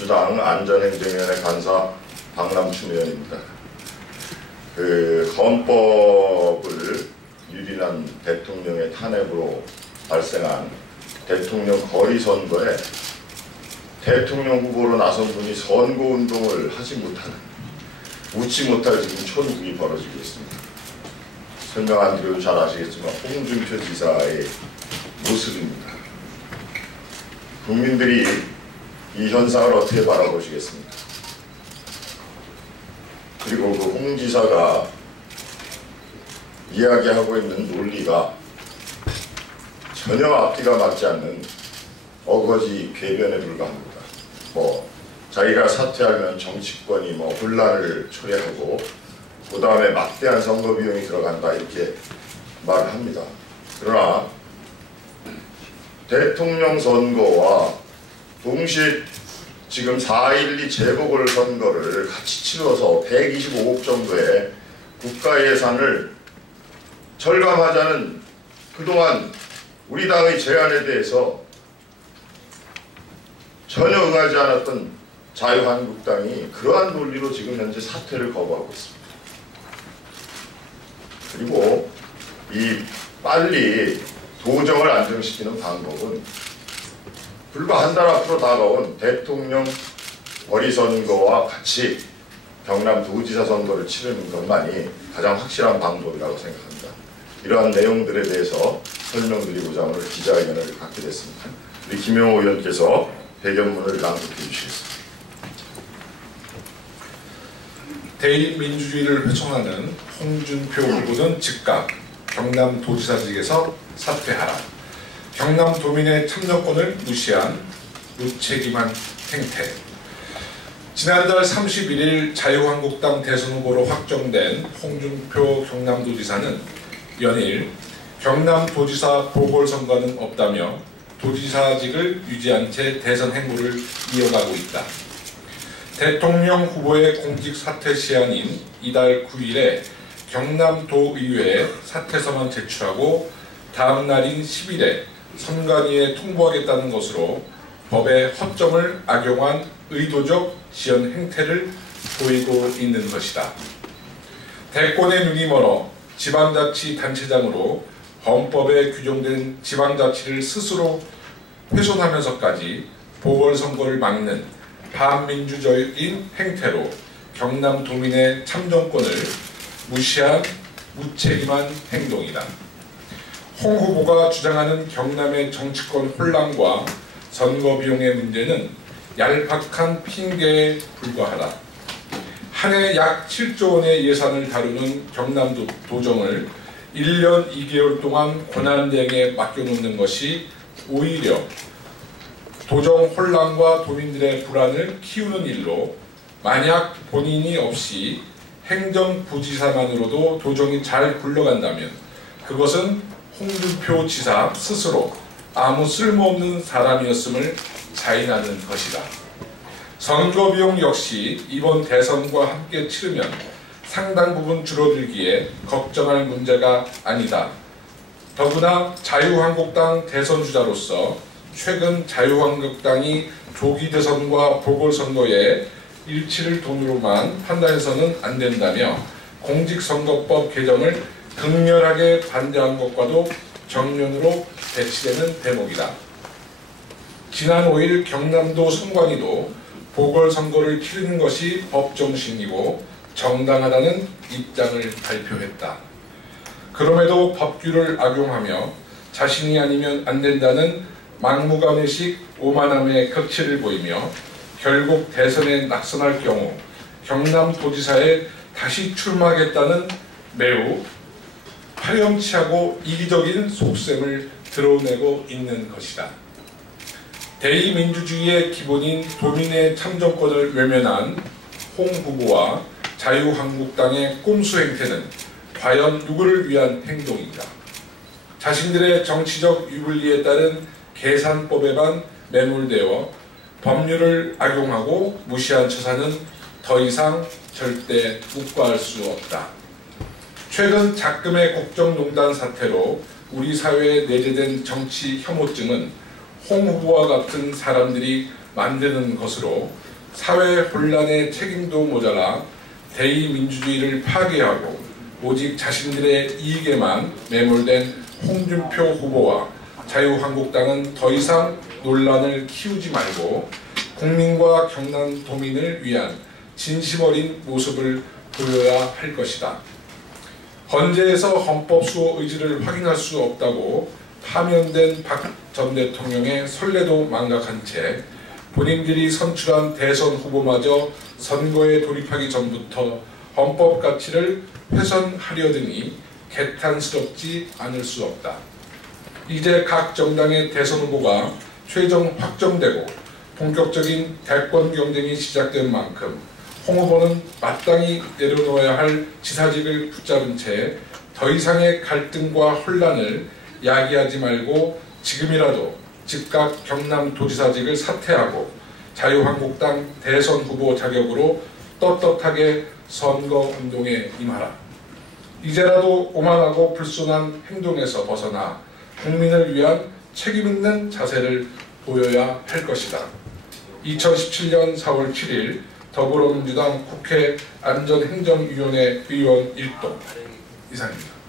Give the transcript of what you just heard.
민주당 안전행정위원회 간사 박남춘 의원입니다. 헌법을 유린한 대통령의 탄핵으로 발생한 대통령 거리 선거에 대통령 후보로 나선 분이 선거운동을 하지 못하는, 웃지 못할 지금 천국이 벌어지고 있습니다. 설명 안 드려도 잘 아시겠지만 홍준표 지사의 모습입니다. 국민들이 이 현상을 어떻게 바라보시겠습니까? 그리고 그 홍 지사가 이야기하고 있는 논리가 전혀 앞뒤가 맞지 않는 어거지 궤변에 불과합니다. 자기가 사퇴하면 정치권이 혼란을 초래하고 그 다음에 막대한 선거 비용이 들어간다 이렇게 말을 합니다. 그러나 대통령 선거와 동시에 지금 4.12 재보궐선거를 같이 치러서 125억 정도의 국가 예산을 절감하자는 그동안 우리 당의 제안에 대해서 전혀 응하지 않았던 자유한국당이 그러한 논리로 지금 현재 사퇴를 거부하고 있습니다. 그리고 이 빨리 도정을 안정시키는 방법은 불과 한 달 앞으로 다가온 대통령 거리선거와 같이 경남도지사 선거를 치르는 것만이 가장 확실한 방법이라고 생각합니다. 이러한 내용들에 대해서 설명드리고자 오늘 기자회견을 갖게 됐습니다. 우리 김영호 의원께서 배경문을 낭독해 주시겠습니다. 대의민주주의를 훼손하는 홍준표 후보는 즉각 경남도지사직에서 사퇴하라. 경남도민의 참여권을 무시한 무책임한 행태. 지난달 31일 자유한국당 대선 후보로 확정된 홍준표 경남도지사는 연일 경남도지사 보궐선거는 없다며 도지사직을 유지한 채 대선 행보를 이어가고 있다. 대통령 후보의 공직 사퇴 시한인 이달 9일에 경남도의회에 사퇴서만 제출하고 다음 날인 10일에 선관위에 통보하겠다는 것으로 법의 허점을 악용한 의도적 지연 행태를 보이고 있는 것이다. 대권의 눈이 멀어 지방자치단체장으로 헌법에 규정된 지방자치를 스스로 훼손하면서까지 보궐선거를 막는 반민주적인 행태로 경남도민의 참정권을 무시한 무책임한 행동이다. 홍 후보가 주장하는 경남의 정치권 혼란과 선거 비용의 문제는 얄팍한 핑계에 불과하다. 한 해 약 7조 원의 예산을 다루는 경남도정을 1년 2개월 동안 권한대행에 맡겨놓는 것이 오히려 도정 혼란과 도민들의 불안을 키우는 일로, 만약 본인이 없이 행정부지사만으로도 도정이 잘 굴러간다면 그것은 홍준표 지사 스스로 아무 쓸모없는 사람이었음을 자인하는 것이다. 선거 비용 역시 이번 대선과 함께 치르면 상당 부분 줄어들기에 걱정할 문제가 아니다. 더구나 자유한국당 대선 주자로서 최근 자유한국당이 조기 대선과 보궐선거에 일치를 돈으로만 판단해서는 안 된다며 공직선거법 개정을 극렬하게 반대한 것과도 정면으로 배치되는 대목이다. 지난 5일 경남도 선관위도 보궐선거를 치르는 것이 법정신이고 정당하다는 입장을 발표했다. 그럼에도 법규를 악용하며 자신이 아니면 안 된다는 막무가내식 오만함의 극치를 보이며 결국 대선에 낙선할 경우 경남도지사에 다시 출마하겠다는 매우 파렴치하고 이기적인 속셈을 드러내고 있는 것이다. 대의민주주의의 기본인 도민의 참정권을 외면한 홍 후보와 자유한국당의 꼼수 행태는 과연 누구를 위한 행동인가? 자신들의 정치적 유불리에 따른 계산법에만 매몰되어 법률을 악용하고 무시한 처사는 더 이상 절대 묵과할 수 없다. 최근 작금의 국정농단 사태로 우리 사회에 내재된 정치 혐오증은 홍 후보와 같은 사람들이 만드는 것으로 사회 혼란의 책임도 모자라 대의민주주의를 파괴하고 오직 자신들의 이익에만 매몰된 홍준표 후보와 자유한국당은 더 이상 논란을 키우지 말고 국민과 경남도민을 위한 진심 어린 모습을 보여야 할 것이다. 헌재에서 헌법수호 의지를 확인할 수 없다고 파면된 박 전 대통령의 선례도 망각한 채 본인들이 선출한 대선 후보마저 선거에 돌입하기 전부터 헌법 가치를 훼손하려더니 개탄스럽지 않을 수 없다. 이제 각 정당의 대선 후보가 최종 확정되고 본격적인 대권 경쟁이 시작된 만큼 홍 후보는 마땅히 내려놓아야 할 지사직을 붙잡은 채 더 이상의 갈등과 혼란을 야기하지 말고 지금이라도 즉각 경남도지사직을 사퇴하고 자유한국당 대선 후보 자격으로 떳떳하게 선거운동에 임하라. 이제라도 오만하고 불순한 행동에서 벗어나 국민을 위한 책임있는 자세를 보여야 할 것이다. 2017년 4월 7일 더불어민주당 국회 안전행정위원회 의원 1동 이상입니다.